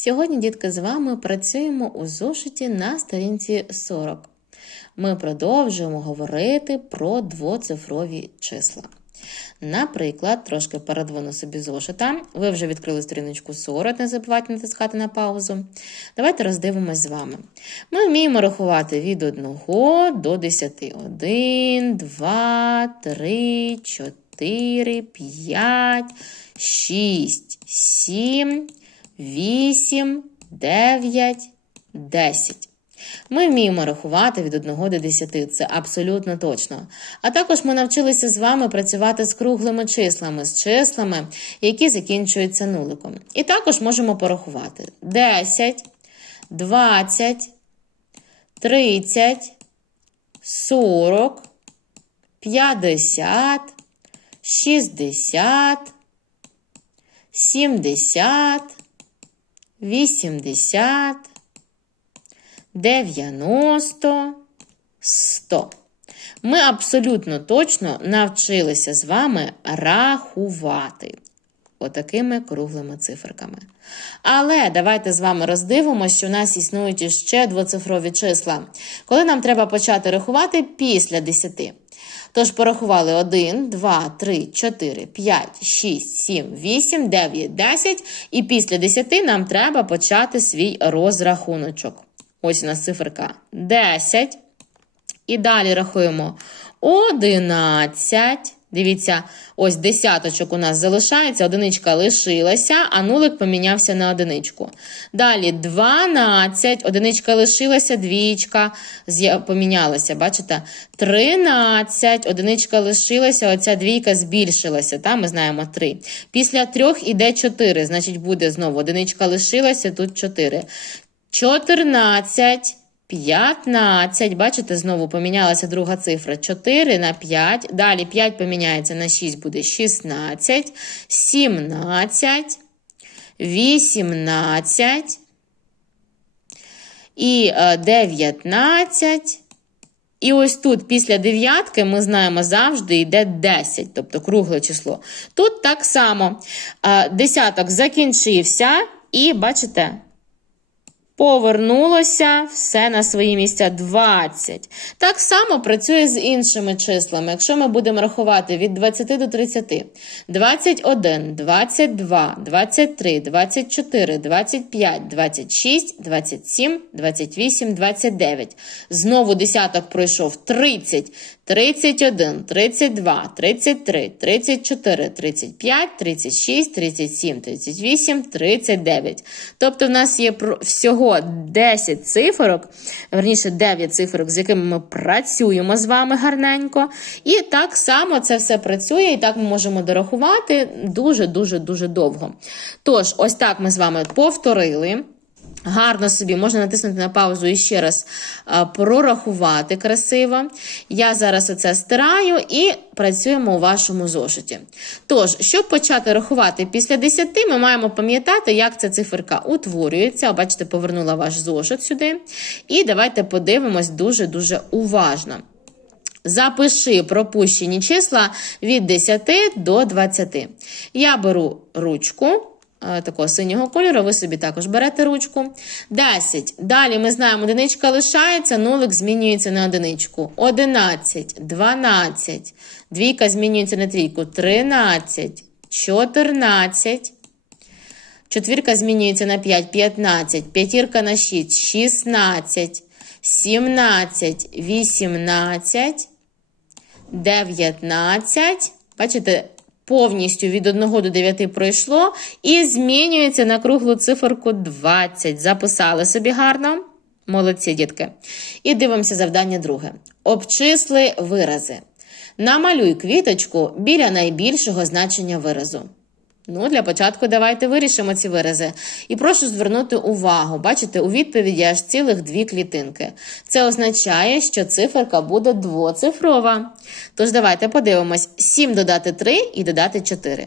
Сьогодні, дітки, з вами працюємо у зошиті на сторінці 40. Ми продовжуємо говорити про двоцифрові числа. Наприклад, трошки передвину собі зошита. Ви вже відкрили сторіночку 40, не забувайте натискати на паузу. Давайте роздивимось з вами. Ми вміємо рахувати від 1 до 10. 1, 2, 3, 4, 5, 6, 7, 8, 9, 10. Ми вміємо рахувати від 1 до 10, це абсолютно точно. А також ми навчилися з вами працювати з круглими числами, з числами, які закінчуються нуликом. І також можемо порахувати 10, 20, 30, 40, 50, 60, 70, 80, 90, 100. Ми абсолютно точно навчилися з вами рахувати отакими круглими циферками. Але давайте з вами роздивимося, що у нас існують ще двоцифрові числа, коли нам треба почати рахувати після 10. Тож порахували 1, 2, 3, 4, 5, 6, 7, 8, 9, 10. І після 10 нам треба почати свій розрахуночок. Ось у нас циферка 10. І далі рахуємо 11. Дивіться, ось десяточок у нас залишається, одиничка лишилася, а нулик помінявся на одиничку. Далі 12, одиничка лишилася, двічка помінялася, бачите? 13, одиничка лишилася, оця двійка збільшилася, та? ми знаємо 3. Після трьох іде 4, значить буде знову одиничка лишилася, тут 4. 14, 15. Бачите, знову помінялася друга цифра. 4 на 5. Далі 5 поміняється на 6, буде 16, 17, 18 і 19. І ось тут після дев'ятки ми знаємо завжди йде 10, тобто кругле число. Тут так само десяток закінчився, і бачите. Повернулося все на свої місця 20. Так само працює з іншими числами. Якщо ми будемо рахувати від 20 до 30, 21, 22, 23, 24, 25, 26, 27, 28, 29. Знову десяток пройшов 30, 31, 32, 33, 34, 35, 36, 37, 38, 39. Тобто в нас є всього 10 циферок, верніше 9 циферок, з якими ми працюємо з вами гарненько. І так само це все працює, і так ми можемо дорахувати дуже-дуже дуже довго. Тож, ось так ми з вами повторили. Гарно собі можна натиснути на паузу і ще раз прорахувати красиво. Я зараз оце стираю і працюємо у вашому зошиті. Тож, щоб почати рахувати після 10, ми маємо пам'ятати, як ця циферка утворюється. Бачите, повернула ваш зошит сюди. І давайте подивимось дуже-дуже уважно. Запиши пропущені числа від 10 до 20. Я беру ручку. Е, такого синього кольору, ви собі також берете ручку. 10. Далі ми знаємо, одиничка лишається, нулик змінюється на одиничку. 11, 12. Двійка змінюється на трійку. 13, 14. Четвірка змінюється на 5, 15. П'ятірка на 6, 16, 17, 18, 19. Бачите, повністю від 1 до 9 пройшло і змінюється на круглу циферку 20. Записали собі гарно. Молодці, дітки. І дивимося завдання друге. Обчисли вирази. Намалюй квіточку біля найбільшого значення виразу. Ну, для початку давайте вирішимо ці вирази. І прошу звернути увагу. Бачите, у відповіді аж цілих дві клітинки. Це означає, що циферка буде двоцифрова. Тож давайте подивимось: 7 додати 3 і додати 4.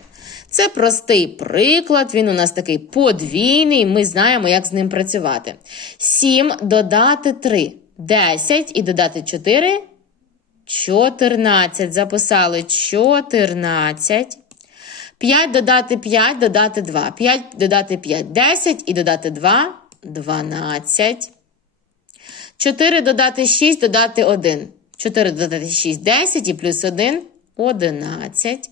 Це простий приклад, він у нас такий подвійний, ми знаємо, як з ним працювати. 7 додати 3. 10 і додати 4. 14. Записали 14. 5 додати 5, додати 2. 5 додати 5 10 і додати 2 12. 4 додати 6, додати 1. 4 додати 6 10 і плюс 1 11.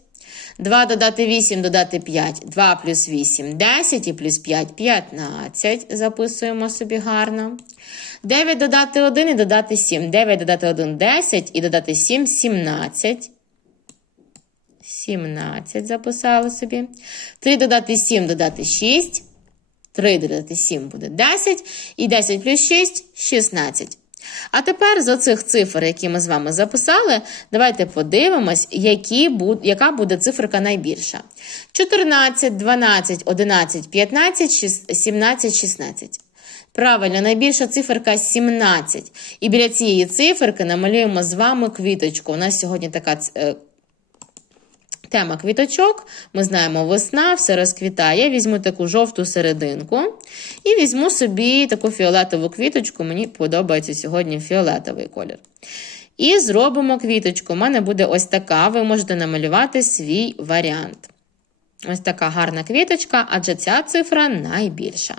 2 додати 8, додати 5. 2 плюс 8 10 і плюс 5 15. Записуємо собі гарно. 9 додати 1 і додати 7. 9 додати 1 10 і додати 7 17. 17 записали собі. 3 додати 7, додати 6. 3 додати 7 буде 10. І 10 плюс 6 16. А тепер з оцих цифр, які ми з вами записали, давайте подивимось, які яка буде циферка найбільша. 14, 12, 11, 15, шіс- 17, 16. Правильно, найбільша циферка 17. І біля цієї циферки намалюємо з вами квіточку. У нас сьогодні така е, Тема квіточок. Ми знаємо, весна, все розквітає. Я візьму таку жовту серединку і візьму собі таку фіолетову квіточку. Мені подобається сьогодні фіолетовий колір. І зробимо квіточку. У мене буде ось така. Ви можете намалювати свій варіант. Ось така гарна квіточка, адже ця цифра найбільша.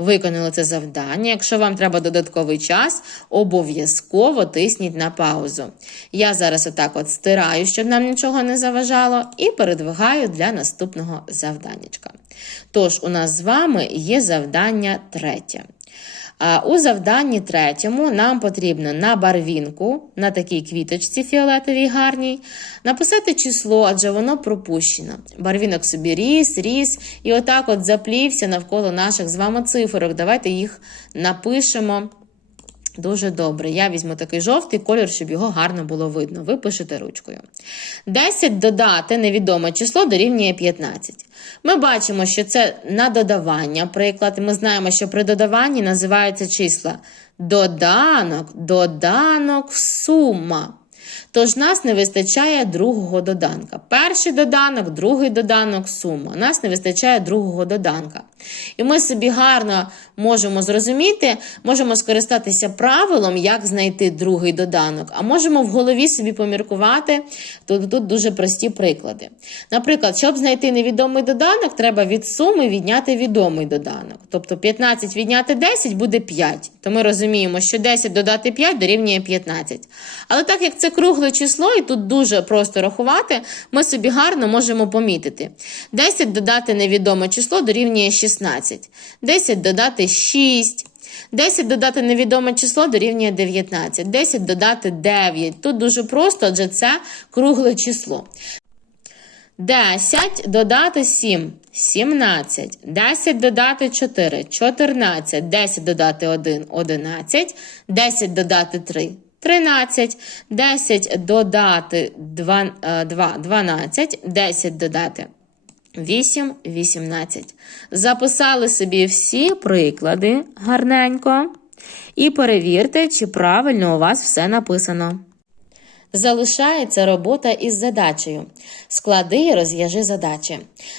Виконали це завдання. Якщо вам треба додатковий час, обов'язково тисніть на паузу. Я зараз отак от стираю, щоб нам нічого не заважало, і передвигаю для наступного завданнячка. Тож, у нас з вами є завдання третє. А у завданні третьому нам потрібно на барвінку, на такій квіточці фіолетовій гарній, написати число, адже воно пропущено. Барвінок собі ріс, ріс, і отак от заплівся навколо наших з вами циферок. Давайте їх напишемо. Дуже добре. Я візьму такий жовтий колір, щоб його гарно було видно. Ви пишете ручкою. 10 додати невідоме число дорівнює 15. Ми бачимо, що це на додавання. Приклад, ми знаємо, що при додаванні називаються числа доданок, доданок, сума. Тож нас не вистачає другого доданка. Перший доданок, другий доданок, сума. Нас не вистачає другого доданка. І ми собі гарно можемо зрозуміти, можемо скористатися правилом, як знайти другий доданок, а можемо в голові собі поміркувати. Тут, тут дуже прості приклади. Наприклад, щоб знайти невідомий доданок, треба від суми відняти відомий доданок. Тобто 15 відняти 10 буде 5. То ми розуміємо, що 10 додати 5 дорівнює 15. Але так як це кругле число, і тут дуже просто рахувати, ми собі гарно можемо помітити. 10 додати невідоме число дорівнює 16. 10 додати 6. 10 додати невідоме число дорівнює 19. 10 додати 9. Тут дуже просто, адже це кругле число. 10 додати 7 17. 10 додати 4 14. 10 додати 1 11. 10 додати 3 13. 10 додати 2, 2 12. 10 додати 8 18. Записали собі всі приклади гарненько. І перевірте, чи правильно у вас все написано. Залишається робота із задачею. Склади і розв'яжи задачі.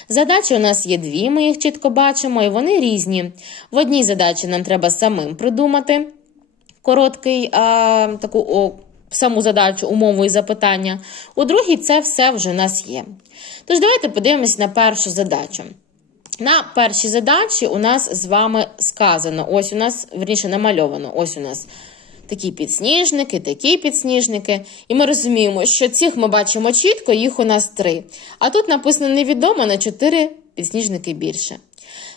Задачі у нас є дві, ми їх чітко бачимо, і вони різні. В одній задачі нам треба самим придумати короткий а, таку о, саму задачу, умову і запитання. У другій це все вже у нас є. Тож давайте подивимось на першу задачу. На першій задачі у нас з вами сказано, ось у нас, верніше, намальовано, ось у нас такі підсніжники, такі підсніжники. І ми розуміємо, що цих ми бачимо чітко, їх у нас три. А тут написано невідомо на чотири підсніжники більше.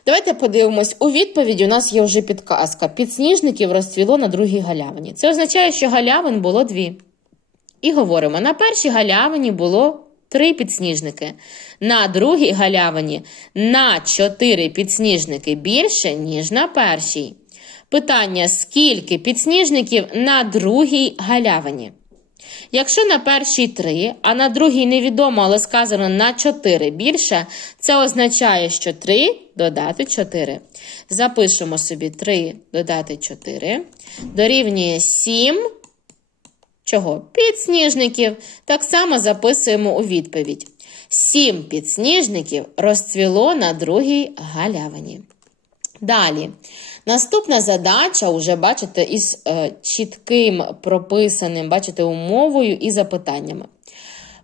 Давайте подивимось, у відповіді у нас є вже підказка. Підсніжників розцвіло на другій галявині. Це означає, що галявин було дві. І говоримо: на першій галявині було три підсніжники. На другій галявині на чотири підсніжники більше, ніж на першій. Питання: скільки підсніжників на другій галявині? Якщо на першій 3, а на другій невідомо, але сказано на 4 більше, це означає, що 3 додати 4. Запишемо собі 3 додати 4. Дорівнює 7. Чого? Підсніжників. Так само записуємо у відповідь. 7 підсніжників розцвіло на другій галявині. Далі. Наступна задача, уже бачите, із е, чітким прописаним, бачите, умовою і запитаннями.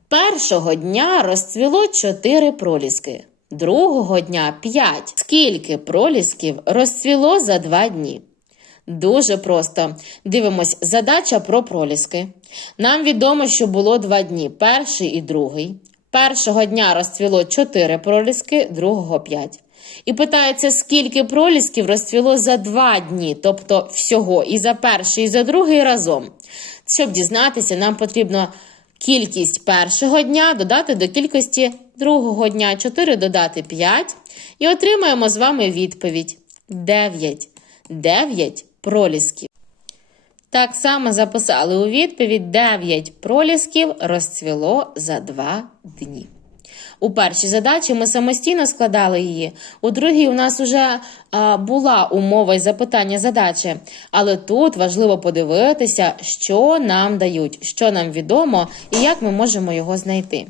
Першого дня розцвіло 4 проліски, другого дня 5. Скільки пролісків розцвіло за 2 дні? Дуже просто. Дивимось, задача про проліски. Нам відомо, що було два дні: перший і другий. Першого дня розцвіло 4 проліски, другого 5. І питається, скільки пролісків розцвіло за два дні, тобто всього і за перший, і за другий разом. Щоб дізнатися, нам потрібно кількість першого дня додати до кількості другого дня. 4 додати 5. І отримаємо з вами відповідь 9. 9 пролісків. Так само записали у відповідь 9 пролісків розцвіло за 2 дні. У першій задачі ми самостійно складали її. У другій у нас вже а, була умова і запитання задачі. Але тут важливо подивитися, що нам дають, що нам відомо і як ми можемо його знайти.